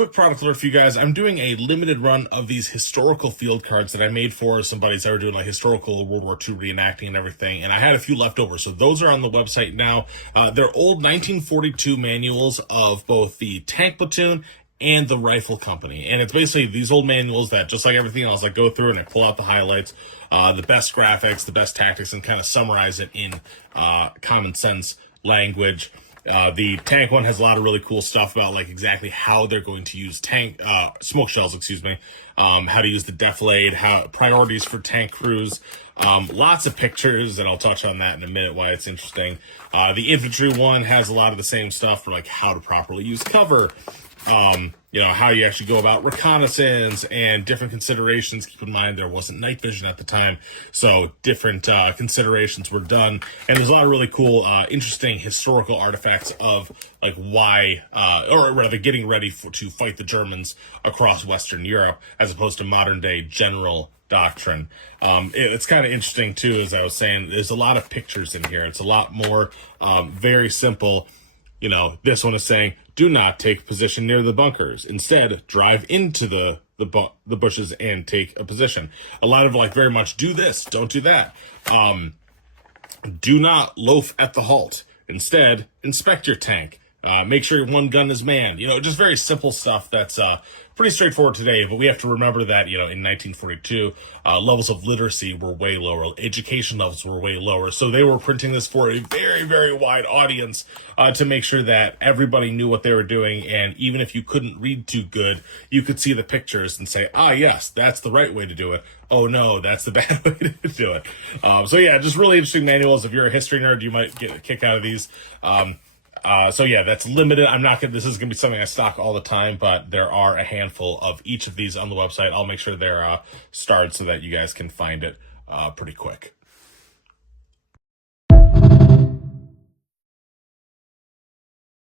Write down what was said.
Quick product alert for you guys. I'm doing a limited run of these historical field cards that I made for some buddies that were doing like historical World War II reenacting and everything, and I had a few left over. So those are on the website now. They're old 1942 manuals of both the tank platoon and the rifle company. And it's basically these old manuals that, just like everything else, I go through and I pull out the highlights, the best graphics, the best tactics, and kind of summarize it in common sense language. The tank one has a lot of really cool stuff about like exactly how they're going to use smoke shells, how to use the defilade, priorities for tank crews, lots of pictures, and I'll touch on that in a minute why it's interesting. The infantry one has a lot of the same stuff for like how to properly use cover, how you actually go about reconnaissance and different considerations. Keep in mind there wasn't night vision at the time, so different considerations were done. And there's a lot of really cool, interesting historical artifacts of like why, or rather getting ready to fight the Germans across Western Europe, as opposed to modern day general doctrine. It's kind of interesting too, as I was saying, there's a lot of pictures in here. It's a lot more very simple. This one is saying, do not take position near the bunkers. Instead, drive into the bushes and take a position. A lot of like very much do this, don't do that. Do not loaf at the halt. Instead, inspect your tank. Make sure one gun is manned. Just very simple stuff that's pretty straightforward today, but we have to remember that, in 1942, levels of literacy were way lower, education levels were way lower, so they were printing this for a very, very wide audience to make sure that everybody knew what they were doing, and even if you couldn't read too good, you could see the pictures and say, yes, that's the right way to do it. Oh no, that's the bad way to do it. So yeah, just really interesting manuals. If you're a history nerd, you might get a kick out of these. So yeah, that's limited. This is gonna be something I stock all the time, but there are a handful of each of these on the website. I'll make sure they're starred so that you guys can find it pretty quick.